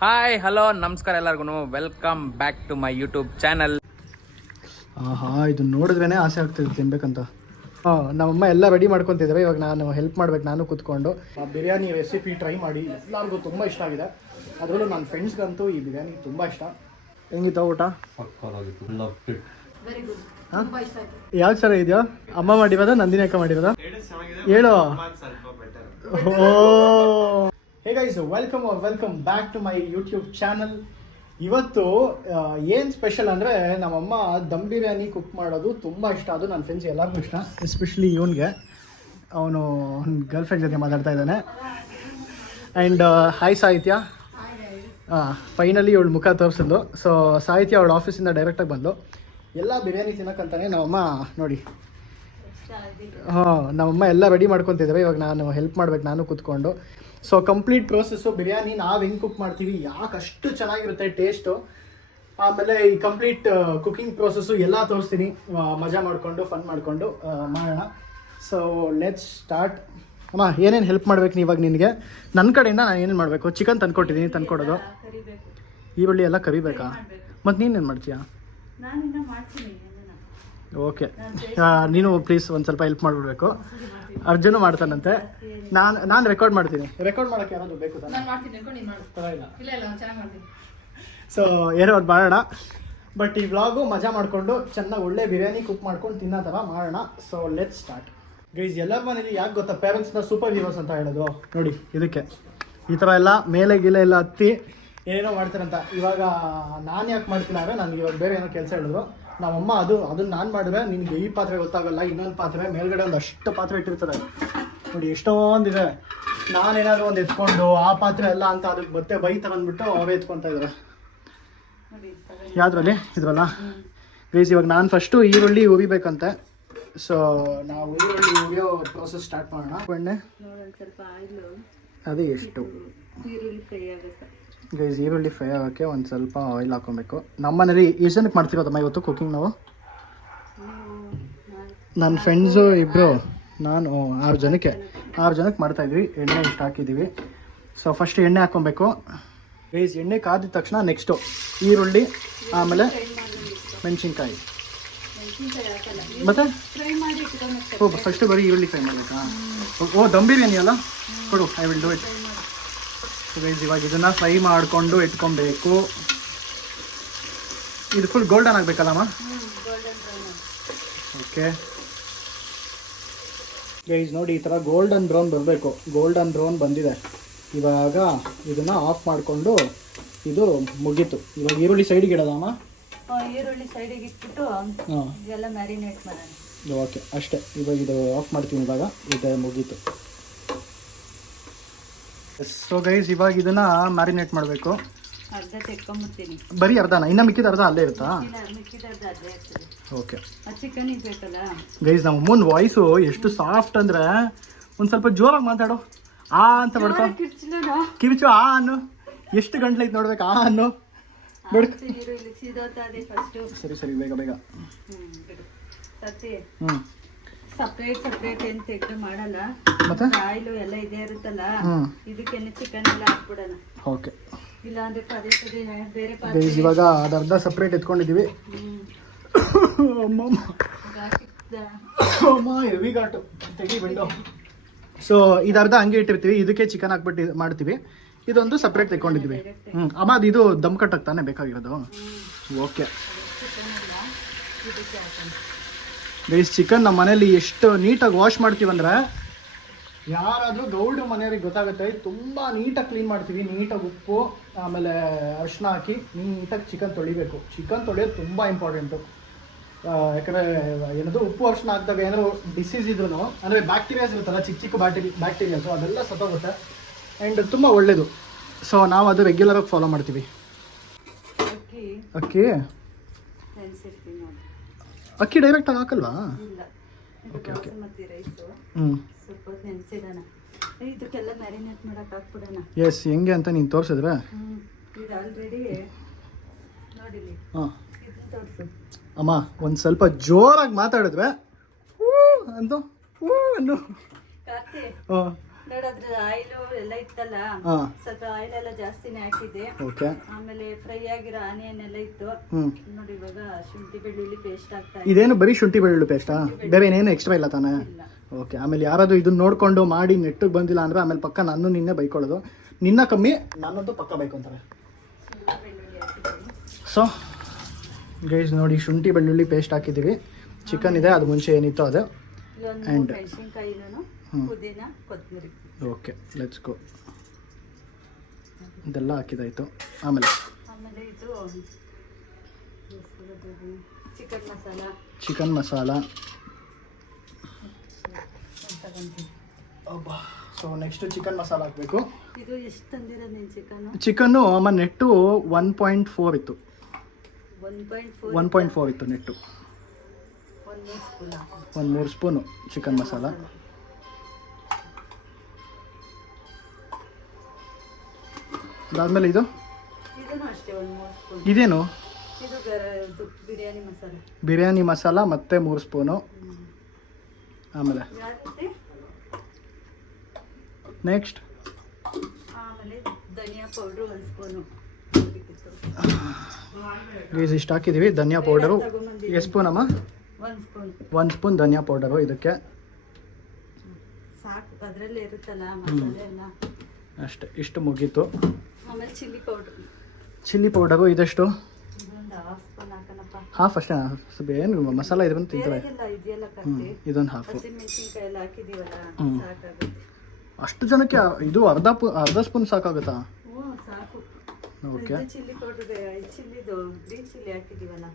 Hi hello ನಮಸ್ಕಾರ ಎಲ್ಲರಿಗೂ welcome back to my YouTube channel. ಇದು ನೋಡಿದ್ರೇ ಆಸೆ ಆಗ್ತಿದೆ ತಿನ್ಬೇಕಂತ. ನಮ್ಮಮ್ಮ ಎಲ್ಲ ರೆಡಿ ಮಾಡ್ಕೊತಿದ್ದಾರೆ. ಇವಾಗ ನಾನು ಹೆಲ್ಪ್ ಮಾಡ್ಬೇಕು. ನಾನು ಕೂತ್ಕೊಂಡು ಬಿರಿಯಾನಿ ರೆಸಿಪಿ ಟ್ರೈ ಮಾಡಿ ಎಲ್ಲರಿಗೂ ತುಂಬ ಇಷ್ಟ ಆಗಿದೆ. ಅದರಲ್ಲೂ ನನ್ನ ಫ್ರೆಂಡ್ಸ್ಗಂತೂ ಈ ಬಿರಿಯಾನಿ ತುಂಬ ಇಷ್ಟ. ಹೆಂಗಿತ್ತು ಊಟ? ಯಾವ್ದು ಸರ ಇದೆಯೋ? ಅಮ್ಮ ಮಾಡಿರೋದ ನಂದಿನಿ ಅಕ್ಕ ಮಾಡಿರೋದ? ಹೇಳು. Hey guys, welcome back to my YouTube channel. ಇವತ್ತು ಏನು ಸ್ಪೆಷಲ್ ಅಂದರೆ ನಮ್ಮಮ್ಮ ದಮ್ ಬಿರಿಯಾನಿ ಕುಕ್ ಮಾಡೋದು ತುಂಬ ಇಷ್ಟ. ಅದು ನನ್ನ ಫ್ರೆಂಡ್ಸ್ ಎಲ್ಲರಿಗೂ ಇಷ್ಟ, ಎಸ್ಪೆಷಲಿ ಇವನಿಗೆ. ಅವನು ಗರ್ಲ್ ಫ್ರೆಂಡ್ ಜೊತೆ ಮಾತಾಡ್ತಾ ಇದ್ದಾನೆ. ಆ್ಯಂಡ್ ಹಾಯ್ ಸಾಹಿತ್ಯ. ಫೈನಲಿ ಇವಳು ಮುಖ ತೋರಿಸಿದ್ಲು. ಸೊ ಸಾಹಿತ್ಯ ಅವಳ ಆಫೀಸಿಂದ ಡೈರೆಕ್ಟಾಗಿ ಬಂದು ಎಲ್ಲ ಬಿರಿಯಾನಿ ತಿನ್ನೋಕ್ಕಂತಾನೆ ನಮ್ಮಮ್ಮ ನೋಡಿ. ನಮ್ಮಮ್ಮ ಎಲ್ಲ ರೆಡಿ ಮಾಡ್ಕೊತಿದ್ದಾರೆ. ಇವಾಗ ನಾನು ಹೆಲ್ಪ್ ಮಾಡ್ಬೇಕು, ನಾನು ಕೂತ್ಕೊಂಡು. ಸೊ ಕಂಪ್ಲೀಟ್ ಪ್ರೋಸೆಸ್ಸು ಬಿರಿಯಾನಿ ನಾವು ಹೆಂಗೆ ಕುಕ್ ಮಾಡ್ತೀವಿ, ಯಾಕೆ ಅಷ್ಟು ಚೆನ್ನಾಗಿರುತ್ತೆ ಟೇಸ್ಟು, ಆಮೇಲೆ ಈ ಕಂಪ್ಲೀಟ್ ಕುಕಿಂಗ್ ಪ್ರೋಸೆಸ್ಸು ಎಲ್ಲ ತೋರಿಸ್ತೀನಿ. ಮಜಾ ಮಾಡಿಕೊಂಡು ಫನ್ ಮಾಡಿಕೊಂಡು ಮಾಡೋಣ. So let's start. ಅಮ್ಮ, ಏನೇನು ಹೆಲ್ಪ್ ಮಾಡ್ಬೇಕು ಇವಾಗ ನಿನಗೆ? ನನ್ನ ಕಡೆಯಿಂದ ನಾನು ಏನೇನು ಮಾಡಬೇಕು? ಚಿಕನ್ ತಂದ್ಕೊಟ್ಟಿದ್ದೀನಿ, ತಂದ್ಕೊಡೋದು. ಈರುಳ್ಳಿ ಎಲ್ಲ ಕರಿಬೇಕಾ? ಮತ್ತು ನೀನೇನು ಮಾಡ್ತೀಯಾ? ಓಕೆ, ನೀನು ಪ್ಲೀಸ್ ಒಂದು ಸ್ವಲ್ಪ ಹೆಲ್ಪ್ ಮಾಡಿಬಿಡ್ಬೇಕು. ಅರ್ಜುನು ಮಾಡ್ತಾನಂತೆ. ನಾನು ರೆಕಾರ್ಡ್ ಮಾಡ್ತೀನಿ. ರೆಕಾರ್ಡ್ ಮಾಡೋಕ್ಕೆ ಯಾರಾದರೂ ಬೇಕು ತಾನೆ? ಸೊ ಏನೋ ಒಂದು ಮಾಡೋಣ. ಬಟ್ ಈ ವ್ಲಾಗು ಮಜಾ ಮಾಡಿಕೊಂಡು ಚೆನ್ನಾಗಿ ಒಳ್ಳೆ ಬಿರಿಯಾನಿ ಕುಕ್ ಮಾಡ್ಕೊಂಡು ತಿನ್ನೋ ಥರ ಮಾಡೋಣ. So let's start. ಗೈಸ್, ಎಲ್ಲರ ಮನೇಲಿ ಯಾಕೆ ಗೊತ್ತಾ ಪೇರೆಂಟ್ಸ್ನ ಸೂಪರ್ ಹೀರೋಸ್ ಅಂತ ಹೇಳೋದು? ನೋಡಿ ಇದಕ್ಕೆ ಈ ಥರ ಎಲ್ಲ ಮೇಲೆ ಗಿಲೆ ಎಲ್ಲ ಹತ್ತಿ ಏನೇನೋ ಮಾಡ್ತಾರಂತ. ಇವಾಗ ನಾನು ಯಾಕೆ ಮಾಡ್ತೀನಿ ಅಂದರೆ ನನಗೆ ಇವಾಗ ಬೇರೆ ಏನೋ ಕೆಲಸ ಹೇಳಿದ್ರು. ನಮ್ಮಮ್ಮ ಅದನ್ನು ನಾನು ಮಾಡಿದ್ರೆ ನಿನಗೆ ಈ ಪಾತ್ರೆ ಗೊತ್ತಾಗಲ್ಲ, ಇನ್ನೊಂದು ಪಾತ್ರೆ ಮೇಲ್ಗಡೆ ಒಂದು ಅಷ್ಟು ಪಾತ್ರೆ ಇಟ್ಟಿರ್ತಾರೆ ನೋಡಿ, ಎಷ್ಟೊಂದಿದೆ. ನಾನೇನಾದರೂ ಒಂದು ಎತ್ಕೊಂಡು ಆ ಪಾತ್ರೆ ಎಲ್ಲ ಅಂತ ಅದಕ್ಕೆ ಮತ್ತೆ ಬೈತಾರೆ ಅಂದ್ಬಿಟ್ಟು ಅವರೇ ಎತ್ಕೊತಾ ಇದ್ದಾರೆ. ಯಾವುದ್ರಲ್ಲಿ? ಇದ್ರಲ್ಲ ಗೈಸ್. ಇವಾಗ ನಾನು ಫಸ್ಟು ಈರುಳ್ಳಿ ಉರಿಬೇಕಂತೆ. ಸೊ ನಾವು ಈರುಳ್ಳಿ ಉರಿಯೋ ಪ್ರೋಸೆಸ್ ಸ್ಟಾರ್ಟ್ ಮಾಡೋಣ. ಎಣ್ಣೆ ಅದೇ ಎಷ್ಟು ಗೈಸ್? ಈರುಳ್ಳಿ ಫ್ರೈ ಆಗೋಕ್ಕೆ ಒಂದು ಸ್ವಲ್ಪ ಆಯಿಲ್ ಹಾಕೊಬೇಕು. ನಮ್ಮನೇಲಿ ಎಷ್ಟು ಜನಕ್ಕೆ ಮಾಡ್ತಿರೋದಮ್ಮ ಇವತ್ತು ಕುಕಿಂಗ್? ನಾವು ನನ್ನ ಫ್ರೆಂಡ್ಸು ಇಬ್ಬರು, ನಾನು 6 ಜನಕ್ಕೆ ಮಾಡ್ತಾಯಿದ್ವಿ. ಎಣ್ಣೆ ಇಷ್ಟು ಹಾಕಿದ್ದೀವಿ. ಸೊ ಫಸ್ಟ್ ಎಣ್ಣೆ ಹಾಕ್ಕೊಬೇಕು ಗೈಸ್. ಎಣ್ಣೆ ಕಾದಿದ ತಕ್ಷಣ ನೆಕ್ಸ್ಟು ಈರುಳ್ಳಿ, ಆಮೇಲೆ ಮೆಣಸಿನ್ಕಾಯಿ. ಮತ್ತು ಫಸ್ಟು ಬರೀ ಈರುಳ್ಳಿ ಫ್ರೈ ಮಾಡಬೇಕಾ? ದಮ್ ಬಿರಿಯಾನಿ ಅಲ್ಲ, ಕೊಡು, I will do it. Guys, ಇವಾಗ ಇದನ್ನು ಫ್ರೈ ಮಾಡಿಕೊಂಡು ಇಟ್ಕೊಬೇಕು. ಇದು ಫುಲ್ ಗೋಲ್ಡನ್ ಆಗಬೇಕಲ್ಲಮ್ಮ? ಓಕೆ ಗೈಸ್, ನೋಡಿ ಈ ಥರ ಗೋಲ್ಡನ್ ಬ್ರೌನ್ ಬರಬೇಕು. ಗೋಲ್ಡನ್ ಬ್ರೌನ್ ಬಂದಿದೆ. ಇವಾಗ ಇದನ್ನು ಆಫ್ ಮಾಡಿಕೊಂಡು ಇದು ಮುಗೀತು. ಇವಾಗ ಈರುಳ್ಳಿ ಸೈಡಿಗೆ ಇಡೋದಮ್ಮ? ಈರುಳ್ಳಿ ಸೈಡಿಗೆ ಇಟ್ಬಿಟ್ಟು ಎಲ್ಲ ಮ್ಯಾರಿನೇಟ್ ಮಾಡೋಣ. ಓಕೆ, ಅಷ್ಟೇ. ಇವಾಗ ಇದು ಆಫ್ ಮಾಡ್ತೀನಿ. ಇವಾಗ ಇದು ಮುಗೀತು. ಸೊ ಗೈಸ್, ಇವಾಗ ಇದನ್ನ ಮ್ಯಾರಿನೇಟ್ ಮಾಡಬೇಕು. ಅರ್ಧ ತೆಕ್ಕೊಂಬಿಡ್ತೀನಿ. ಬರೀ ಅರ್ಧನ? ಇನ್ನು ಮಿಕ್ಕಿದ ಅರ್ಧ ಅಲ್ಲೇ ಇರುತ್ತಾ? ಓಕೆ. ಚಿಕನಿಗೆ ಬೇಕಲ್ಲ ಗೈಸ್. ನಮ್ಮ ಅಮ್ಮನ ವಾಯ್ಸು ಎಷ್ಟು ಸಾಫ್ಟ್ ಅಂದರೆ ಒಂದು ಸ್ವಲ್ಪ ಜೋರಾಗಿ ಮಾತಾಡು. ಆ ಅಂತ ಬಡ್ಕೊ, ಕಿರ್ಚು. ಆ ಅನ್ನು ಎಷ್ಟು ಗಂಟ್ಲೈತೆ ನೋಡ್ಬೇಕು. ಆ ಅನ್ನು ಬಡ್ಕ. ಸರಿ ಬೇಗ ಸಪ್ರೇಟ್ ಏನ್ ತೆಗ್ದು ಮಾಡಲ್ಲ. ಮತ್ತೆ ಆಯಿಲು ಎಲ್ಲ ಇದೇ ಇರುತ್ತಲ್ಲ, ಇದಕ್ಕೆ ಚಿಕನ್ ಎಲ್ಲ ಹಾಕ್ಬಿಡೋಣ. ಓಕೆ. ಇಲ್ಲ ಅಂದ್ರೆ ಪದೇ ಬೇರೆ ಗೈಸ್, ಇವಾಗ ಅರ್ಧ ಸಪ್ರೇಟ್ ಎತ್ಕೊಂಡಿದೀವಿ. ಅಮ್ಮ ಹೆವಿ ಘಾಟು, ತೆಗಿ ಬಿಂಡು. ಸೊ ಇದು ಅರ್ಧ ಹಂಗೆ ಇಟ್ಟಿರ್ತೀವಿ. ಇದಕ್ಕೆ ಚಿಕನ್ ಹಾಕ್ಬಿಟ್ಟು ಮಾಡ್ತೀವಿ. ಇದೊಂದು ಸಪ್ರೇಟ್ ತೆಕ್ಕೊಂಡಿದ್ದೀವಿ. ಅಮ್ಮ ಇದು ದಮ್ ಕಟ್ಟಕ್ಕೆ ತಾನೇ ಬೇಕಾಗಿರೋದು? ಓಕೆ ಗೈಸ್, ಚಿಕನ್ ನಮ್ಮ ಮನೇಲಿ ಎಷ್ಟು ನೀಟಾಗಿ ವಾಶ್ ಮಾಡ್ತೀವಂದ್ರೆ ಯಾರಾದರೂ ಗೌಡ್ರ ಮನೆಯವ್ರಿಗೆ ಗೊತ್ತಾಗುತ್ತೆ. ತುಂಬ ನೀಟಾಗಿ ಕ್ಲೀನ್ ಮಾಡ್ತೀವಿ. ನೀಟಾಗಿ ಉಪ್ಪು ಆಮೇಲೆ ಅರಿಶಿನ ಹಾಕಿ ನೀಟಾಗಿ ಚಿಕನ್ ತೊಳಿಬೇಕು. ಚಿಕನ್ ತೊಳೆಯೋದು ತುಂಬ ಇಂಪಾರ್ಟೆಂಟು. ಯಾಕಂದರೆ ಏನದು ಉಪ್ಪು ಅರಿಶಿನ ಹಾಕಿದಾಗ ಏನಾದ್ರು ಡಿಸೀಸ್ ಇದ್ರೂ ಅಂದರೆ ಬ್ಯಾಕ್ಟೀರಿಯಾಸ್ ಇರುತ್ತಲ್ಲ, ಚಿಕ್ಕ ಬ್ಯಾಕ್ಟೀರಿಯಾಸು ಅದೆಲ್ಲ ಸತ್ತೋಗುತ್ತೆ. ಆ್ಯಂಡ್ ತುಂಬ ಒಳ್ಳೆಯದು. ಸೊ ನಾವು ಅದು ರೆಗ್ಯುಲರಾಗಿ ಫಾಲೋ ಮಾಡ್ತೀವಿ. ಅಕ್ಕಿ ಡೈರೆಕ್ಟಾಗಿ ಹಾಕಲ್ವಾ? ಓಕೆ. ಎಸ್, ಹೆಂಗೆ ಅಂತ ನೀನು ತೋರಿಸಿದ್ರೆ. ಹಾಂ ಅಮ್ಮ, ಒಂದು ಸ್ವಲ್ಪ ಜೋರಾಗಿ ಮಾತಾಡಿದ್ರೆ ಹ್ಞೂ ಅಂದು. ನೋಡೋದ್ರ ಆಯಿಲು ಎಲ್ಲ ಇತ್ತಲ್ಲ, ಹಾಂ ಸ್ವಲ್ಪ ಆಯಿಲ್ ಎಲ್ಲ ಜಾಸ್ತಿನೇ ಹಾಕಿದೆ. ಓಕೆ. ಆಮೇಲೆ ಫ್ರೈ ಆಗಿರೋ ಆನಿಯನ್ ಎಲ್ಲ ಇತ್ತು. ನೋಡಿ ಇವಾಗ ಶುಂಠಿ ಬೆಳ್ಳುಳ್ಳಿ ಪೇಸ್ಟ್ ಆಗ್ತಾ ಇದೆ. ಇದೇನು ಬರೀ ಶುಂಠಿ ಬೆಳ್ಳುಳ್ಳಿ ಪೇಸ್ಟಾ? ಬೇರೆ ಏನೇನು ಎಕ್ಸ್ಟ್ರಾ ಇಲ್ಲ ತಾನೇ? ಓಕೆ. ಆಮೇಲೆ ಯಾರಾದರೂ ಇದನ್ನ ನೋಡ್ಕೊಂಡು ಮಾಡಿ ನೆಟ್ಟಿಗೆ ಬಂದಿಲ್ಲ ಅಂದರೆ ಆಮೇಲೆ ಪಕ್ಕ ನಾನು ನಿನ್ನೆ ಬೈಕೊಳ್ಳೋದು. ನಿನ್ನ ಕಮ್ಮಿ ನನ್ನಂತೂ ಪಕ್ಕ ಬೈಕೊಂತಾರೆ. ಸೊ ಗೈಸ್ ನೋಡಿ, ಶುಂಠಿ ಬೆಳ್ಳುಳ್ಳಿ ಪೇಸ್ಟ್ ಹಾಕಿದ್ದೀವಿ. ಚಿಕನ್ ಇದೆ, ಅದು ಮುಂಚೆ ಏನಿತ್ತು ಅದು. ಆ್ಯಂಡ್ ಮೆಣಸಿನ್ಕಾಯಿನೂ ಪುದೀನ ಕೊತ್ತಂಬರಿ. Okay, let's go. ಇದೆಲ್ಲ ಹಾಕಿದಾಯಿತು. ಆಮೇಲೆ ಇದು chicken masala. So next chicken masala ಹಾಕಬೇಕು. ಇದು ಎಷ್ಟು ತಂದಿರೋದು ನೀನು ಚಿಕನ್ನು? ಚಿಕನ್ನು ಅಮ್ಮ ನೆಟ್ಟು 1.4 ಇತ್ತು. 1.4 ಇತ್ತು ನೆಟ್ಟು. 1 ಸ್ಪೂನು ಚಿಕನ್ ಮಸಾಲ. ಅದಾದಮೇಲೆ ಇದು ಇದೇನು? ಬಿರಿಯಾನಿ ಮಸಾಲ ಮತ್ತೆ 3 ಸ್ಪೂನು. ಆಮೇಲೆ ನೆಕ್ಸ್ಟ್ ಧನಿಯಾ ಪೌಡ್ರು 1 ಸ್ಪೂನು. ಇಷ್ಟು ಹಾಕಿದ್ದೀವಿ. ಧನಿಯಾ ಪೌಡರು ಎಷ್ಟು ಸ್ಪೂನ್ ಅಮ್ಮ? 1 ಸ್ಪೂನ್. 1 ಸ್ಪೂನ್ ಧನಿಯಾ ಪೌಡರು ಇದಕ್ಕೆ ಸಾಕು. ಅದರಲ್ಲೇ ಇರುತ್ತಲ್ಲ ಮಸಾಲೆ ಎಲ್ಲ. ಅಷ್ಟೇ, ಇಷ್ಟು ಮುಗೀತು. ಆಮೇಲೆ ಚಿಲ್ಲಿ ಪೌಡರು ಇದೆಷ್ಟು? ಇದೊಂದು 1/2 ಸ್ಪೂನ್ ಹಾಕೋಣಪ್ಪ. ಹಾಫ್ ಅಷ್ಟೇ? ಏನು ಮಸಾಲ ಇದೆ ಬಂದು ತಿಂತಾರೆ. ಇದೊಂದು ಹಾಫು. ಹಸಿಮೆಣಸಿನ್ಕಾಯಿ ಎಲ್ಲ ಹಾಕಿದೀವಲ್ಲ, ಸಾಕಾಗುತ್ತೆ. ಅಷ್ಟು ಜನಕ್ಕೆ ಇದು ಅರ್ಧ ಸ್ಪೂನ್ ಸಾಕಾಗುತ್ತಾ? ಸಾಕು. ಓಕೆ. ಚಿಲ್ಲಿ ಪೌಡರ್, ಚಿಲ್ಲಿದು ಗ್ರೀನ್ ಚಿಲ್ಲಿ ಹಾಕಿದೀವಲ್ಲ.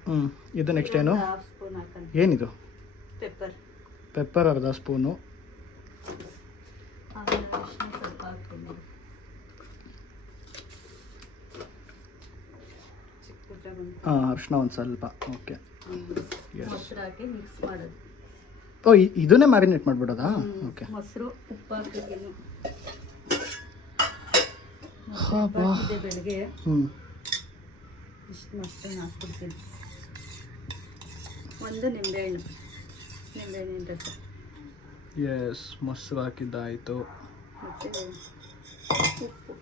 ಇದು ನೆಕ್ಸ್ಟ್ ಏನು? 1/2 ಸ್ಪೂನ್ ಹಾಕೋಣ. ಏನಿದು? ಪೆಪ್ಪರ್ ಅರ್ಧ ಸ್ಪೂನು. ಆಮೇಲೆ ಅರಿಶಿನ ಸ್ವಲ್ಪ ಹಾಕ್ತೀನಿ. ಅರಿಶಿನ ಒಂದು ಸ್ವಲ್ಪ. ಓಕೆ. ಮೊಸರು ಹಾಕಿ ಮಿಕ್ಸ್ ಮಾಡೋದು. ಓ, ಇದನ್ನೇ ಮ್ಯಾರಿನೇಟ್ ಮಾಡ್ಬಿಡೋದಾ? ಓಕೆ. ಮೊಸರು, ಉಪ್ಪು ಹಾಕಿದ್ದೀನಿ. ಬೆಳಗ್ಗೆ ಇಷ್ಟು ಮೊಸರನ್ನ ಹಾಕ್ಬಿಡ್ತೀನಿ. ಒಂದು ನಿಂಬೆಹಣ್ಣಿನ ರಸ. ಎಸ್, ಮೊಸರು ಹಾಕಿದ್ದಾಯಿತು. ಮತ್ತು ಉಪ್ಪು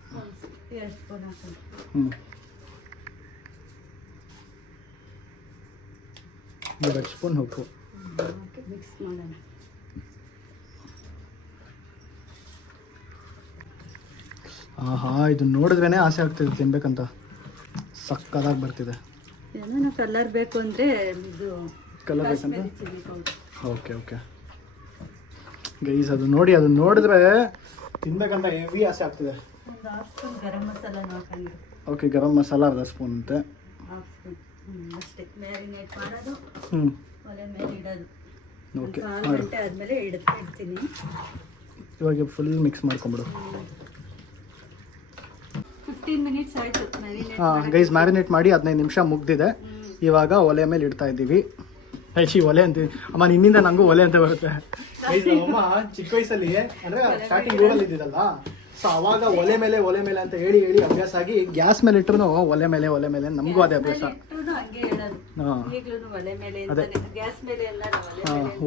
2 ಸ್ಪೂನ್ ಹಾಕೋದು. ಎರಡು ಸ್ಪೂನ್ ಉಪ್ಪು ಹಾಕಿ ಮಿಕ್ಸ್ ಮಾಡೋಣ. ಆಹಾ, ಇದು ನೋಡಿದ್ರೇ ಆಸೆ ಆಗ್ತಿದೆ ತಿನ್ಬೇಕಂತ. ಸಕ್ಕದಾಗಿ ಬರ್ತಿದೆ. ಏನೋ ಕಲರ್ ಬೇಕು ಅಂದರೆ ಇದು ಕಲರ್ ಬೇಕಂತ. Chilli powder. ಓಕೆ. ಗೈಸ್ ಅದು ನೋಡಿದ್ರೆ ತಿನ್ಬೇಕಂತ ಹೆವಿ ಆಸೆ ಆಗ್ತಿದೆ. ಒಂದು 1/2 ಸ್ಪೂನ್ ಗರಂ ಮಸಾಲ ಹಾಕೊಂಡಿದ್ದು. ಓಕೆ, ಗರಂ ಮಸಾಲ ಅರ್ಧ ಸ್ಪೂನ್ ಅಂತೆ. 1/2 ಸ್ಪೂನ್ ಅಷ್ಟೇ. ಮ್ಯಾರಿನೇಟ್ ಮಾಡೋದು, ಒಲೆ ಮೇಲೆ ಇಡೋದು. ಓಕೆ, 4 ಗಂಟೆ ಆದಮೇಲೆ ಇಡ್ತೀನಿ. ಇವಾಗ ಫುಲ್ ಮಿಕ್ಸ್ ಮಾಡ್ಕೊಂಬಿಡು. 15 ಮಿನಿಟ್ಸ್ ಆಯಿತು ಮ್ಯಾರಿನೇಟ್. ಗೈಸ್ ಮ್ಯಾರಿನೇಟ್ ಮಾಡಿ 15 ನಿಮಿಷ ಮುಗ್ದಿದೆ. ಇವಾಗ ಒಲೆ ಮೇಲೆ ಇಡ್ತಾ ಇದ್ದೀವಿ. ಒಲೆ ಅಂತೀವಿ ಅಮ್ಮ, ನಿನ್ನಿಂದ ನನಗೂ ಒಲೆ ಅಂತ ಬರುತ್ತೆ. ಅಮ್ಮ ಚಿಕ್ಕ ವಯಸ್ಸಲ್ಲಿ ಅಂದರೆ ಸ್ಟಾರ್ಟಿಂಗ್ ಊರಲ್ಲಿ ಇದ್ದಿದ್ದಲ್ಲ, ಸೊ ಅವಾಗ ಒಲೆ ಮೇಲೆ ಅಂತ ಹೇಳಿ ಅಭ್ಯಾಸ ಆಗಿ ಗ್ಯಾಸ್ ಮೇಲೆ ಇಟ್ಟರು ಒಲೆ ಮೇಲೆ ನಮಗೂ ಅದೇ ಅಭ್ಯಾಸ.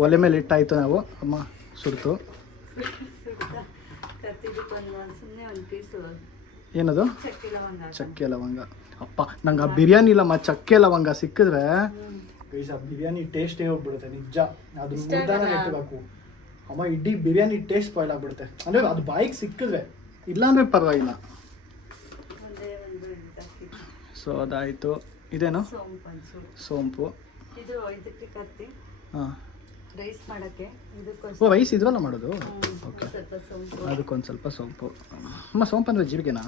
ಒಲೆ ಮೇಲೆ ಇಟ್ಟಾಯ್ತು ನಾವು. ಅಮ್ಮ ಸುಡ್ತು. ಏನದು? ಚಕ್ಕೆ ಲವಂಗ. ಅಪ್ಪ, ನಂಗೆ ಆ ಬಿರಿಯಾನಿ ಇಲ್ಲಮ್ಮ, ಚಕ್ಕೆ ಲವಂಗ ಸಿಕ್ಕಿದ್ರೆ ಆ ಬಿರಿಯಾನಿ ಟೇಸ್ಟೇ ಹೋಗ್ಬಿಡುತ್ತೆ ನಿಜ. ಅದು ಮುದ್ದಾನ ನೆಟ್ಟಬೇಕು ಅಮ್ಮ, ಇಡೀ ಬಿರಿಯಾನಿ ಟೇಸ್ಟ್ ಸ್ಪಾಯ್ಲ್ ಆಗ್ಬಿಡುತ್ತೆ. ಅಂದರೆ ಅದು ಬಾಯಿಗೆ ಸಿಕ್ಕಿದ್ರೆ, ಇಲ್ಲಾಂದ್ರೆ ಪರವಾಗಿಲ್ಲ. ಸೊ ಅದಾಯಿತು. ಇದೇನು? ಸೋಂಪು. ಹಾಂ, ಓ ರೈಸ್ ಇದ್ವಲ್ಲ ಮಾಡೋದು. ಓಕೆ, ಅದಕ್ಕೊಂದು ಸ್ವಲ್ಪ ಸೋಂಪು. ಅಮ್ಮ, ಸೋಂಪು ಅಂದರೆ ಜೀರಿಗೆನಾ?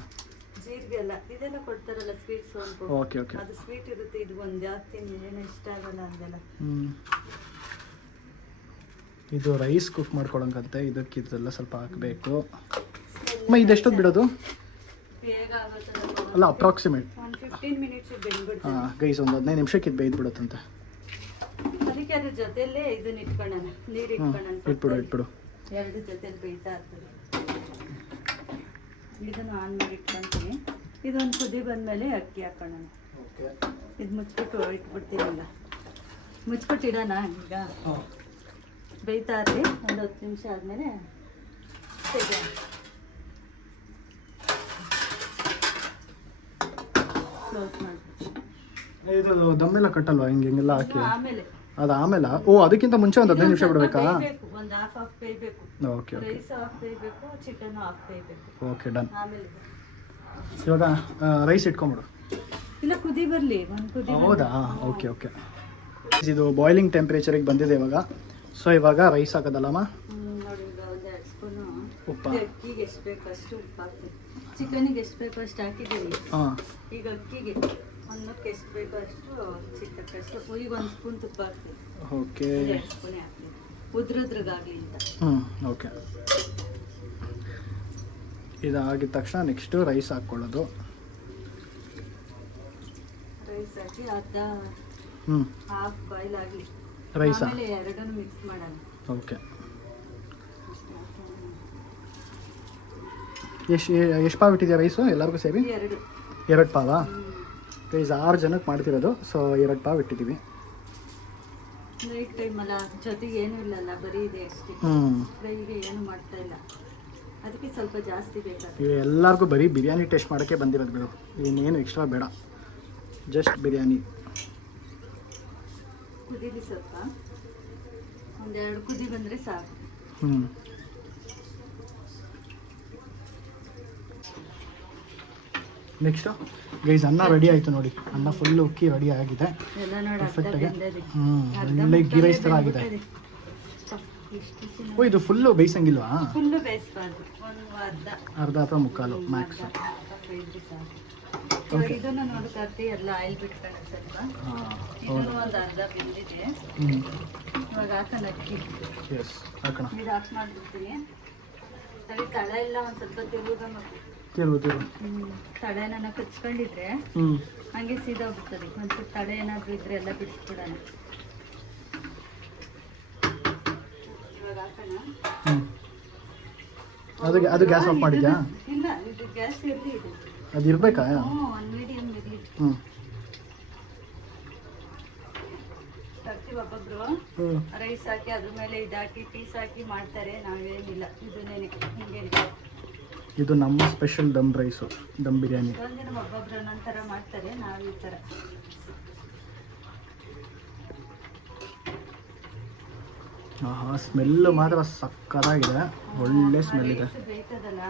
ಜೀರಿಗೆ ಅಲ್ಲ, ಇದೆಲ್ಲ ಕೊಡ್ತಾರಲ್ಲ ಸ್ವೀಟ್ ಸೋಂಪು. ಓಕೆ. ಅದು ಸ್ವೀಟ್ ಇರುತ್ತೆ, ಇದು ಒಂದು ಜಾಸ್ತಿ ಏನು ಇಷ್ಟ ಆಗಲ್ಲ ಅದೆಲ್ಲ. ಇದು ರೈಸ್ ಕುಕ್ ಮಾಡ್ಕೊಳಂಗಂತೆ. ಇದಕ್ಕೆ ಇದೆಲ್ಲ ಸ್ವಲ್ಪ ಹಾಕಬೇಕು. ಅಮ್ಮ, ಇದೆಷ್ಟೊತ್ತು ಬಿಡೋದು? ಬೇಗ ಆಗುತ್ತೆ ಅಲ್ಲ, ಅಪ್ರಾಕ್ಸಿಮೇಟ್ 15 ಮಿನಿಟ್ಸ್ ಬೆಂದ್ಬಿಡ್ತು. ಹಾಂ ಗೈಸ್, ಒಂದು 15 ನಿಮಿಷಕ್ಕೆ ಇದು ಬೇಯ್ದು ಬಿಡುತ್ತಂತೆ. ಅದಕ್ಕೆ ಅದ್ರ ಜೊತೆಯಲ್ಲೇ ಇದನ್ನ ಇಟ್ಕೊಳ್ಳೋಣ, ನೀರು ಇಟ್ಬಿಡು. ಎರಡು ಜೊತೆಲಿ ಬೇಯ್ತಾ ಇರ್ತದೆ. ಇದನ್ನು ಆನ್ ಮಾಡಿ ಇಟ್ಕೊಳ್ತೀನಿ. ಇದೊಂದು ಕುದಿ ಬಂದಮೇಲೆ ಅಕ್ಕಿ ಹಾಕೋಣ. ಇದು ಮುಚ್ಚಿಬಿಟ್ಟು ಇಟ್ಬಿಡ್ತೀನಲ್ಲ, ಮುಚ್ಚಿಬಿಟ್ಟು ಇಡೋಣ. ಈಗ ಬೇಯ್ತಾ ಇರಲಿ, ಒಂದು 10 ನಿಮಿಷ ಆದಮೇಲೆ ಕ್ಲೋಸ್ ಮಾಡ್ಬಿಡ್ತೀನಿ. ಇದು ದಮ್ಮೆಲ್ಲ ಕಟ್ಟಲ್ವಾ ಹಿಂಗೆಲ್ಲ ಹಾಕಿ? ಆಮೇಲೆ ಅದು ಆಮೇಲೆ ಅದಕ್ಕಿಂತ ಮುಂಚೆ ಒಂದು 15 ನಿಮಿಷ ಬಿಡಬೇಕಾ? ಒಂದು ಹಾಫ್ ಬೇಯಬೇಕು. ಓಕೆ ರೈಸ್ ಹಾಫ್ ಬೇಯಬೇಕು, ಚಿಕನ್ ಹಾಫ್ ಬೇಯಬೇಕು. Okay done. ಆಮೇಲೆ ಇವಾಗ ರೈಸ್ ಇಟ್ಕೊಂಬಿಡು. ಇಲ್ಲ ಕುದಿ ಬರಲಿ, ಒಂದು ಕುದಿ. ಹೌದಾ? Okay okay. ಇದು ಬಾಯ್ಲಿಂಗ್ ಟೆಂಪ್ರೇಚರಿಗೆ ಬಂದಿದೆ ಇವಾಗ. ಸೊ ಇವಾಗ ರೈಸ್ ಹಾಕೋದಲ್ಲಮ್ಮ? ನೋಡಿ, ಈಗ ಒಂದು 2 ಸ್ಪೂನು ಉಪ್ಪು. ಅಕ್ಕಿಗೆ ಎಷ್ಟು ಬೇಕು ಅಷ್ಟು ಉಪ್ಪು ಹಾಕ್ತೀನಿ. ಚಿಕನಿಗೆ ಎಷ್ಟು ಬೇಕು ಅಷ್ಟು ಹಾಕಿದ್ದೀವಿ. ಹಾಂ. ಈಗ ಅಕ್ಕಿಗೆ ಅನ್ನಕ್ಕೆ ಎಷ್ಟು ಬೇಕು ಅಷ್ಟು, ಚಿಕ್ಕಕ್ಕೆ ಅಷ್ಟು. ಈಗ 1 ಸ್ಪೂನ್ ತುಪ್ಪ ಹಾಕ್ತೀನಿ. ಓಕೆ. 2 ಸ್ಪೂನೇ ಹಾಕ್ತೀನಿ, ಉದ್ರದ್ರಾಗಲಿ ಅಂತ. ಓಕೆ. ಇದಾಗಿದ ತಕ್ಷಣ ನೆಕ್ಸ್ಟು ರೈಸ್ ಹಾಕ್ಕೊಳ್ಳೋದು. ರೈಸ್ ಹಾಕಿ ಅರ್ಧ ಹಾಫ್ ಬಾಯ್ಲ್ ಆಗಲಿ. ರೈಸ್ ಆಮೇಲೆ ಎರಡನ್ನು ಮಿಕ್ಸ್ ಮಾಡೋಣ. ಓಕೆ. ಎಷ್ಟು ಪಾವ್ ಇಟ್ಟಿದೆಯಾ ರೈಸು ಎಲ್ಲರಿಗೂ ಸೇರಿ? 2 ಪಾವಾ? ರೈಸ್ 6 ಜನಕ್ಕೆ ಮಾಡ್ತಿರೋದು. ಸೊ 2 ಪಾವ್ ಇಟ್ಟಿದ್ದೀವಿ. ನೈಟ್ ಟೈಮಲ್ಲ, ಜೊತೆಗೆ ಏನೂ ಇಲ್ಲಲ್ಲ, ಬರೀ ಇದೆ ಅಷ್ಟೇ. ಫ್ರೈಗೆ ಏನು ಮಾಡ್ತಾ ಇಲ್ಲ, ಅದಕ್ಕೆ ಸ್ವಲ್ಪ ಜಾಸ್ತಿ ಬೇಕಾಗ್ತದೆ. ಎಲ್ಲರಿಗೂ ಬರೀ ಬಿರಿಯಾನಿ ಟೇಸ್ಟ್ ಮಾಡೋಕ್ಕೆ ಬಂದಿರೋದು ಬಿಡು, ಇನ್ನೇನು ಎಕ್ಸ್ಟ್ರಾ ಬೇಡ, ಜಸ್ಟ್ ಬಿರಿಯಾನಿ. ಕುದೀಲಿ ಸ್ವಲ್ಪ, 1-2 ಕುದಿ ಬಂದರೆ ಸಾಕು. ನೆಕ್ಸ್ಟು ಗೈಸ್ ಅನ್ನ ರೆಡಿ ಆಯಿತು ನೋಡಿ. ಅನ್ನ ಫುಲ್ಲು ಉಕ್ಕಿ ರೆಡಿ ಆಗಿದೆ. ಎಲ್ಲ ನೋಡಿ, ಪರ್ಫೆಕ್ಟಾಗಿ. ಒಳ್ಳೆ ಗೀ ರೈಸ್ ಥರ ಆಗಿದೆ. ಇದು ಫುಲ್ಲು ಬೇಯಿಸಂಗಿಲ್ವಾ? ಫುಲ್ಲು ಬೇಯಿಸಬಾರ್ದು, ಒಂದು ಅರ್ಧ ಅಥವಾ ಮುಕ್ಕಾಲು ಮ್ಯಾಕ್ಸ್. ಇದನ್ನು ನೋಡ್ಕತ್ತಿ ಎಲ್ಲ ಆಯಿಲ್ ಬಿಟ್ಕೊಂಡು ಸ್ವಲ್ಪ. ಇದನ್ನು ಒಂದು ಅರ್ಧ ಬೆಂದಿದೆ. ಇವಾಗ ಹಾಕೋಣ ಅಕ್ಕಿ. ಹಾಕೋಣ. ಇದು ಹಾಕಿ ಮಾಡಿಬಿಡ್ತೀನಿ. ಸರಿ, ತಳ ಎಲ್ಲ ಒಂದು ಸ್ವಲ್ಪ ತಿರುಗಿ ತಡೆನ ಕಚ್ಕೊಂಡಿದ್ರೆ ಹಂಗೆ ಸೀದೋಗ್ಬಿಡ್ತದೆ. ಒಂಚೂರು ತಡೆ ಏನಾದರೂ ಇದ್ರೆ ಎಲ್ಲ ಬಿಡಿಸ್ಬಿಡೋಣ. ಇವಾಗ ಹಾಕೋಣ. ಅದು ಗ್ಯಾಸ್ ಆಫ್ ಮಾಡಿದ್ಯಾ? ಇಲ್ಲ, ಇದು ಗ್ಯಾಸ್ ಇರಲಿ. ಇದು ಅದು ಇರಬೇಕಾ? ಒಂದು ಮೀಡಿಯಮ್ ಇರಲಿ. ತರ್ತೀವಿ ಒಬ್ಬೊಬ್ರು ರೈಸ್ ಹಾಕಿ ಅದ್ರ ಮೇಲೆ ಇದಾಕಿ ಪೀಸ್ ಹಾಕಿ ಮಾಡ್ತಾರೆ. ನಾವೇನಿಲ್ಲ, ಇದನ್ನೇನೆ ಹಿಂಗೇನೆ. ಇದು ನಮ್ಮ ಸ್ಪೆಷಲ್ ದಮ್ ರೈಸು, ದಮ್ ಬಿರಿಯಾನಿ. ಒಂದಿನ ಒಬ್ಬೊಬ್ರು ಒಂದೊಂಥರ ಮಾಡ್ತಾರೆ, ನಾವು ಈ ಥರ. ಸ್ಮೆಲ್ಲು ಮಾತ್ರ ಸಕ್ಕತ್ತಾಗಿದೆ, ಒಳ್ಳೆ ಸ್ಮೆಲ್ ಇದೆ. ಬೇಯ್ತದಲ್ಲ,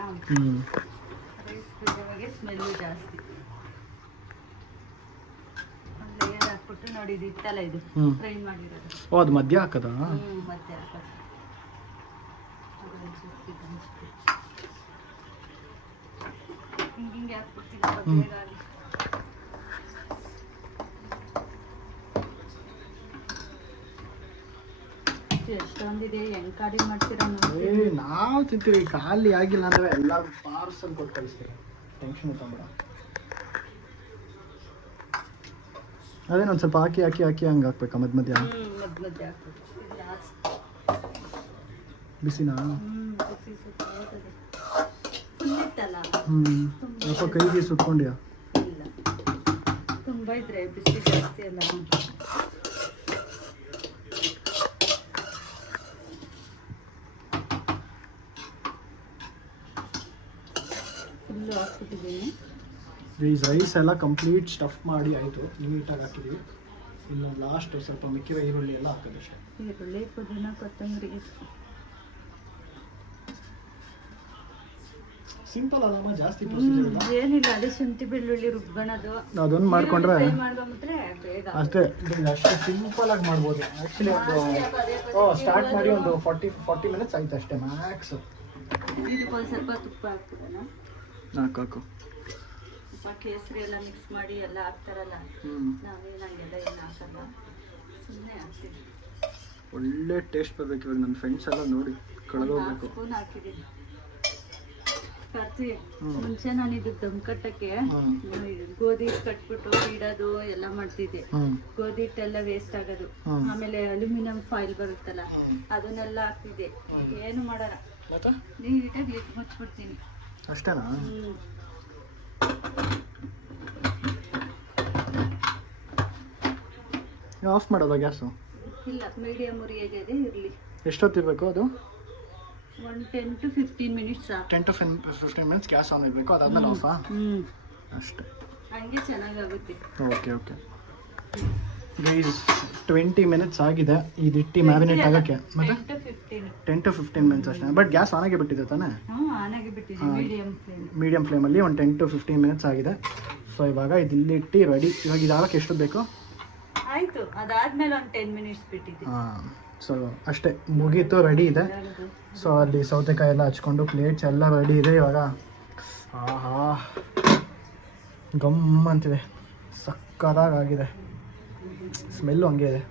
ರೈಸ್ ಬೇಯುವಾಗ ಸ್ಮೆಲ್ಲು ಜಾಸ್ತಿ. ಒಂದು ಲೇಯರ್ ಹಾಕ್ಬಿಟ್ಟು ನೋಡಿ, ಇದು ಇತ್ತಲ್ಲ, ಇದು ಫ್ರೈ ಮಾಡಿರೋದು. ಅದು ಮಧ್ಯ ಹಾಕದ? ಮತ್ತೆ ಹಾಕೋದು. ಹಿಂಗೆ ಹಾಕ್ಬಿಡ್ತೀನಿ. ಎಷ್ಟೊಂದಿದೆ, ಹೆಂಗ್ ಕಾಡಿ ಮಾಡ್ತೀರಾ ನೋಡಿ. ನಾವು ತಿಂತೀವಿ, ಖಾಲಿ ಆಗಿಲ್ಲ ಅಂದ್ರೆ ಎಲ್ಲರೂ ಪಾರ್ಸಲ್ ಕೊಟ್ಟು ಕಳಿಸ್ತೀವಿ. ಟೆನ್ಷನ್ ತಗೊಂಬೇಡ. ಅದೇನೊಂದು ಸ್ವಲ್ಪ ಹಾಕಿ ಹಾಕಿ ಹಾಕಿ ಹಂಗೆ ಹಾಕ್ಬೇಕಾ ಮಧ್ಯ ಮಧ್ಯ? ಮಧ್ಯ ಹಾಕ್ಬೇಕು. ಬಿಸಿನಾ? ಬಿಸಿ ಸುತ್ತೋತದೆ. ಫುಲ್ ಇತ್ತಲ್ಲ. ಸ್ವಲ್ಪ ಕೈಗೆ ಸುಟ್ಕೊಂಡ್ಯಾ? ಇಲ್ಲ, ತುಂಬ ಇದ್ರೆ ಬಿಸಿ ಜಾಸ್ತಿ ಅಲ್ಲ. ಫುಲ್ಲು ಹಾಕ್ಬಿಟ್ಟಿದ್ದೀನಿ. ರೈಸ್ ಎಲ್ಲ ಕಂಪ್ಲೀಟ್ ಸ್ಟಫ್ ಮಾಡಿ ಆಯಿತು, ನೀಟಾಗಿ ಹಾಕಿದ್ದೀವಿ. ಇನ್ನು ಲಾಸ್ಟ್ ಸ್ವಲ್ಪ ಮಿಕ್ಕಿರೋ ಈರುಳ್ಳಿ ಎಲ್ಲ ಹಾಕೋದಷ್ಟೇ. ಈರುಳ್ಳಿ, ಪುದೀನ, ಕೊತ್ತಂಬರಿ. ಸಿಂಪಲ್ ಅಲ್ಲಮ್ಮ, ಜಾಸ್ತಿ ಪ್ರೊಸೀಜರ್ ಇಲ್ಲ. ಏನಿಲ್ಲ, ಅದೇ ಶುಂಠಿ ಬೆಳ್ಳುಳ್ಳಿ ರುಬ್ಕೊಳ್ಳೋದು, ಅದೊಂದು ಮಾಡ್ಕೊಂಡ್ರೆ ಮಾಡ್ಕೊಂಡ್ಬಿಟ್ರೆ ಬೇಗ ಅಷ್ಟೇ. ಅಷ್ಟೇ ಸಿಂಪಲ್ ಆಗಿ ಮಾಡ್ಬೋದು. ಆ್ಯಕ್ಚುಲಿ ಸ್ಟಾರ್ಟ್ ಮಾಡಿ ಒಂದು 40 ಮಿನಿಟ್ಸ್ ಆಯ್ತು ಅಷ್ಟೇ ಮ್ಯಾಕ್ಸ್. ಇದಕ್ಕೊಂದು ಸ್ವಲ್ಪ ತುಪ್ಪ ಹಾಕ್ಬಿಡೋಣ. ಹಾಕು. ತುಪ್ಪ, ಕೇಸರಿ ಎಲ್ಲ ಮಿಕ್ಸ್ ಮಾಡಿ ಎಲ್ಲ ಹಾಕ್ತಾರಲ್ಲ, ನಾವೇನು ಹಂಗೆಲ್ಲ ಏನು ಹಾಕಲ್ಲ, ಸುಮ್ಮನೆ ಹಾಕ್ತೀವಿ. ಒಳ್ಳೆ ಟೇಸ್ಟ್ ಬರ್ಬೇಕು. ಇವಾಗ ನನ್ನ ಫ್ರೆಂಡ್ಸ್ ಎಲ್ಲ ನೋಡಿ ಕಳೆದೋಗ್ಬೇಕು. ಸ್ಪೂನ್ ಹಾಕಿದ್ದೀನಿ. ಮುಂಚೆ ನಾನು ಇದು ದಮ್ ಕಟ್ಟಕ್ಕೆ ಗೋಧಿ ಕಟ್ಬಿಟ್ಟು ಇಡೋದು ಎಲ್ಲ ಮಾಡ್ತಿದ್ದೆ. ಗೋಧಿ ಹಿಟ್ಟೆಲ್ಲ ವೇಸ್ಟ್ ಆಗೋದು. ಆಮೇಲೆ ಅಲ್ಯೂಮಿನಿಯಂ ಫಾಯಿಲ್ ಬರುತ್ತಲ್ಲ, ಅದನ್ನೆಲ್ಲ ಹಾಕ್ತಿದ್ದೆ. ಏನು ಮಾಡೋಣ, ನೀಟಾಗಿ ಇಟ್ಟು ಮುಚ್ಬಿಡ್ತೀನಿ ಅಷ್ಟೇನಾ? ಆಫ್ ಮಾಡೋದಾ ಗ್ಯಾಸು? ಇಲ್ಲ, ಮೀಡಿಯಮ್ ಉರಿಯಾಗೆ ಇರಲಿ. ಎಷ್ಟೊತ್ತಿರಬೇಕು ಅದು? ಒಂದು 10 to 15 minutes. 10 to 15 minutes gas on ಇರಬೇಕು. ಅದಾದ್ಮೇಲೆ ಆಫಾ? ಅಷ್ಟೇ. ಹಂಗೆ ಚೆನ್ನಾಗಾಗುತ್ತೆ. ಓಕೆ ಗೈಸ್ 20 ಮಿನಿಟ್ಸ್ ಆಗಿದೆ ಇದು ಇಟ್ಟು ಮ್ಯಾರಿನೇಟ್ ಆಗೋಕ್ಕೆ. ಮತ್ತೆ 10 to 15 ಮಿನಿಟ್ಸ್ ಅಷ್ಟೇ. ಬಟ್ ಗ್ಯಾಸ್ ಆನ್ ಆಗಿ ಬಿಟ್ಟಿದೆ ತಾನೇ? ಆನಾಗಿ ಬಿಟ್ಟಿದೆ, ಮೀಡಿಯಂ ಫ್ಲೇಮಲ್ಲಿ ಒಂದು 10 to 15 ಮಿನಿಟ್ಸ್ ಆಗಿದೆ. ಸೊ ಇವಾಗ ಇದು ಇಲ್ಲಿ ಇಟ್ಟು ರೆಡಿ. ಇವಾಗ ಇದಾಗಕ್ಕೆ ಎಷ್ಟು ಬೇಕು? ಆಯ್ತು, ಅದಾದ್ಮೇಲೆ ಒಂದು 10 ಮಿನಿಟ್ಸ್ ಬಿಟ್ಟಿದ್ದೆ. ಸೊ ಅಷ್ಟೇ ಮುಗೀತು, ರೆಡಿ ಇದೆ. ಸೊ ಅಲ್ಲಿ ಸೌತೆಕಾಯಿ ಎಲ್ಲ ಹಚ್ಕೊಂಡು ಪ್ಲೇಟ್ಸ್ ಎಲ್ಲ ರೆಡಿ ಇದೆ. ಇವಾಗ ಆಹಾ ಗಮ್ ಅಂತಿದೆ, ಸಕ್ಕದಾಗಿದೆ. ಸ್ಮೆಲ್ಲು ಹಂಗೆ ಇದೆ.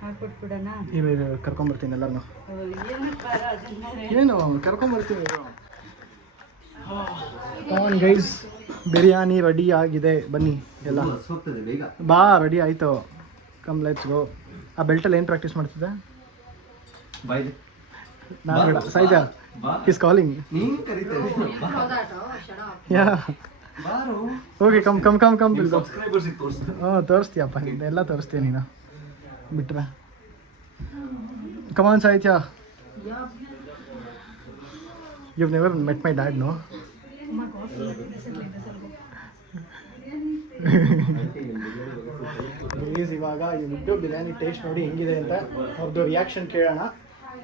ಹಾಕ್ಬಿಟ್ಬಿಡೋಣ. ಇವಾಗ ಕರ್ಕೊಂಬರ್ತೀನಿ ಎಲ್ಲರನ್ನು. ಏನು ಕರ್ಕೊಂಬರ್ತೀನಿ. ಕಾನ್ ಗೈಸ್, ಬಿರಿಯಾನಿ ರೆಡಿ ಆಗಿದೆ, ಬನ್ನಿ ಎಲ್ಲ. ಬಾ ರೆಡಿ ಆಯಿತು, ಕಮ್ ಲೆಟ್ಸ್ ಗೋ. ಆ ಬೆಲ್ಟಲ್ಲಿ ಏನು ಪ್ರಾಕ್ಟೀಸ್ ಮಾಡ್ತಿದ್ದೆ? ನಾನು ಬೇಡ, ಸೈಜಾ is calling. Yeah okay, come come come come ತೋರಿಸ್ತೀಯಪ್ಪ, ಎಲ್ಲ ತೋರಿಸ್ತೀಯ ನೀನು ಬಿಟ್ರೆ. Come on Sahitya, you never met my dad no? Please ಇವಾಗ ಈ ಮುದ್ದು ಬಿರಿಯಾನಿ ಟೇಸ್ಟ್ ನೋಡಿ ಹೆಂಗಿದೆ ಅಂತ ಅವ್ರದ್ದು ರಿಯಾಕ್ಷನ್ ಕೇಳೋಣ,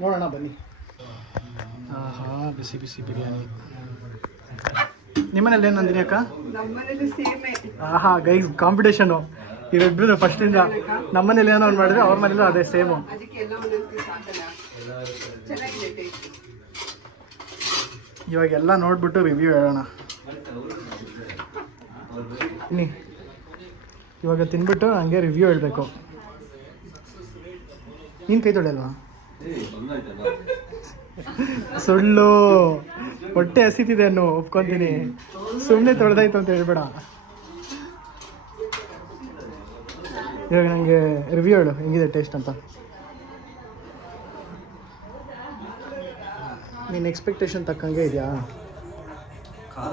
ನೋಡೋಣ ಬನ್ನಿ. ಆಹಾ ಬಿಸಿ ಬಿಸಿ ಬಿರಿಯಾನಿ. ನಿಮ್ಮನೇಲಿ ಏನು ನಂದಿನಿ ಅಕ್ಕ? ಆಹಾ ಗೈಸ್, ಕಾಂಪಿಟೇಷನು ಇವಿಬ್ರು ಫಸ್ಟಿಂದ. ನಮ್ಮನೇಲಿ ಏನೋ ಒಂದು ಮಾಡಿದ್ರೆ ಅವ್ರ ಮನೇಲೂ ಅದೇ ಸೇಮು. ಇವಾಗ ಎಲ್ಲ ನೋಡ್ಬಿಟ್ಟು ರಿವ್ಯೂ ಹೇಳೋಣ. ಇವಾಗ ತಿನ್ಬಿಟ್ಟು ಹಂಗೆ ರಿವ್ಯೂ ಹೇಳಬೇಕು. ನೀನು ಕೈ ತೊಳೆಯಲ್ವಾ? ಸುಳ್ಳು, ಹೊಟ್ಟೆ ಹಸಿತಿದೆ ಅನ್ನೋ ಒಪ್ಕೊತೀನಿ, ಸುಮ್ಮನೆ ತೊಳೆದಾಯ್ತು ಅಂತ ಹೇಳ್ಬೇಡ. ಇವಾಗ ನನಗೆ ರಿವ್ಯೂ ಹೇಳು, ಹೆಂಗಿದೆ ಟೇಸ್ಟ್ ಅಂತ. ನಿನ್ನ ಎಕ್ಸ್ಪೆಕ್ಟೇಷನ್ ತಕ್ಕಂಗೆ ಇದೆಯಾ? ಖಾರ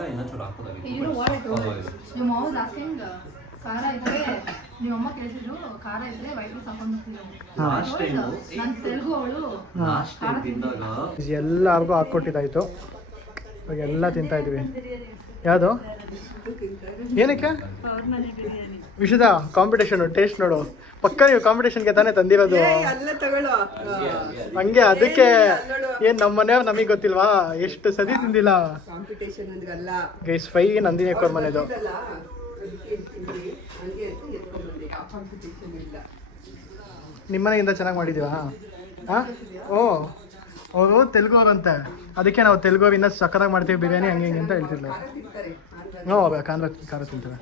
ಇದ್ರೆ ನಿಮ್ಮ ಅಮ್ಮ ಕೇಳಿದ್ರು, ಖಾರ ಇದ್ರೆ ವೈಟ್ ಸಾಕೊಂಡ್ಬಿಡ್ತಿದ್ರು. ನಾನು ತೆಲುಗು ಅವಳು. ಎಲ್ಲರಿಗೂ ಹಾಕ್ಕೊಟ್ಟಿದ್ದಾಯ್ತು, ಇವಾಗ ಎಲ್ಲ ತಿಂತಾ ಇದ್ವಿ. ಯಾವುದು ಏನಕ್ಕೆ? ವಿಷದ ಕಾಂಪಿಟೇಷನ್ ಟೇಸ್ಟ್ ನೋಡು. ಪಕ್ಕ ನೀವು ಕಾಂಪಿಟೇಷನ್ಗೆ ತಾನೇ ತಂದಿರೋದು. ಹಂಗೆ ಅದಕ್ಕೆ ಏನ್ ನಮ್ಮ ಮನೆಯವ್ರು ನಮಗೆ ಗೊತ್ತಿಲ್ವಾ? ಎಷ್ಟು ಸದಿ ತಿಂದಿಲ್ಲ. ಗೈಸ್ 5 ನಂದಿನಿ ಅಕ್ಕವ್ರ ಮನೆದು. ನಿಮ್ಮನೆಯಿಂದ ಚೆನ್ನಾಗಿ ಮಾಡಿದೀವಾ? ಹಾಂ, ಓ ಅವರು ತೆಲುಗುವ್ರಂತೆ, ಅದಕ್ಕೆ ನಾವು ತೆಲುಗುವಿಂದ ಸಕ್ಕತ್ತಾಗಿ ಮಾಡ್ತೀವಿ ಬಿರಿಯಾನಿ ಹಂಗೆ ಹಿಂಗೆ ಅಂತ ಹೇಳ್ತಿರ್ಲಿಲ್ಲ. ಹ್ಞೂ, ಖಾರ ತಿಂತಾರೆ.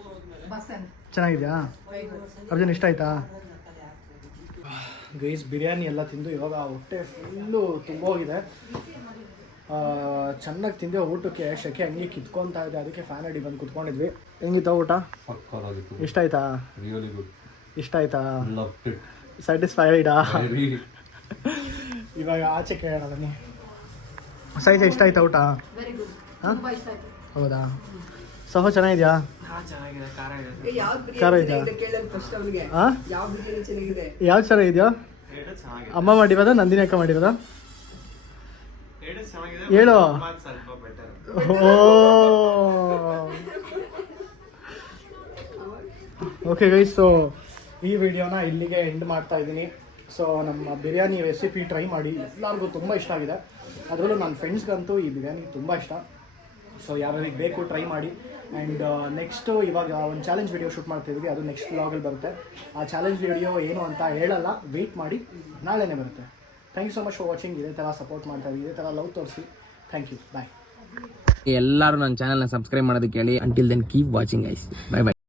ಚೆನ್ನಾಗಿದೆಯಾ ಅರ್ಜುನ್? ಇಷ್ಟ ಆಯ್ತಾ? ಗೈಸ್ ಬಿರಿಯಾನಿ ಎಲ್ಲ ತಿಂದು ಇವಾಗ ಹೊಟ್ಟೆ ಫುಲ್ಲು ತುಂಬೋಗಿದೆ. ಚೆನ್ನಾಗಿ ತಿಂದೆ. ಊಟಕ್ಕೆ ಶೆಕೆ ಹಂಗೆ ಕಿತ್ಕೊತಾ ಇದೆ, ಅದಕ್ಕೆ ಫ್ಯಾನ್ ಅಡಿ ಬಂದು ಕುತ್ಕೊಂಡಿದ್ವಿ. ಹೆಂಗಿತ್ತು ಊಟ? ಇಷ್ಟ ಆಯ್ತಾ? ಇಷ್ಟ ಆಯ್ತಾ? ಸ್ಯಾಟಿಸ್ಫೈಡಾ? ಇವಾಗ ಆಚೆ ಕೇಳೋಣ ಬನ್ನಿ. ಸೈಜ್ ಇಷ್ಟ ಆಯ್ತಾ ಊಟ? ಹಾಂ, ಹೌದಾ? ಸಹ ಚೆನ್ನಾಗಿದೆಯಾ? ಖಾರ ಇದೆಯಾ? ಹಾಂ, ಯಾವ್ದು ಚೆನ್ನಾಗಿದೆಯೋ? ಅಮ್ಮ ಮಾಡಿರೋದ ನಂದಿನಿ ಅಕ್ಕ ಮಾಡಿರೋದ? ಹೇಳು. ಓಕೆ ಗೈಸ್, ಸೊ ಈ ವಿಡಿಯೋನ ಇಲ್ಲಿಗೆ ಎಂಡ್ ಮಾಡ್ತಾ ಇದ್ದೀನಿ. ಸೊ ನಮ್ಮ ಬಿರಿಯಾನಿ ರೆಸಿಪಿ ಟ್ರೈ ಮಾಡಿ, ಎಲ್ಲರಿಗೂ ತುಂಬ ಇಷ್ಟ ಆಗಿದೆ. ಅದರಲ್ಲೂ ನನ್ನ ಫ್ರೆಂಡ್ಸ್ಗಂತೂ ಈ ಬಿರಿಯಾನಿ ತುಂಬ ಇಷ್ಟ. ಸೊ ಯಾರಿಗೆ ಬೇಕು ಟ್ರೈ ಮಾಡಿ. ಆ್ಯಂಡ್ ನೆಕ್ಸ್ಟು ಇವಾಗ ಒಂದು ಚಾಲೆಂಜ್ ವಿಡಿಯೋ ಶೂಟ್ ಮಾಡ್ತಿದ್ವಿ, ಅದು ನೆಕ್ಸ್ಟ್ ವ್ಲಾಗಲ್ಲಿ ಬರುತ್ತೆ. ಆ ಚಾಲೆಂಜ್ ವಿಡಿಯೋ ಏನು ಅಂತ ಹೇಳಲ್ಲ, ವೆಯ್ಟ್ ಮಾಡಿ, ನಾಳೆನೇ ಬರುತ್ತೆ. Thank you so much for watching. ಇದೇ ಥರ ಸಪೋರ್ಟ್ ಮಾಡ್ತಾ ಇದ್ದೀವಿ, ಇದೇ ಥರ ಲವ್ ತೋರಿಸಿ. Thank you, bye. ಎಲ್ಲರೂ ನನ್ನ ಚಾನಲ್ನ ಸಬ್ಸ್ಕ್ರೈಬ್ ಮಾಡೋದಕ್ಕೆ ಹೇಳಿ. Until then keep watching guys. Bye by.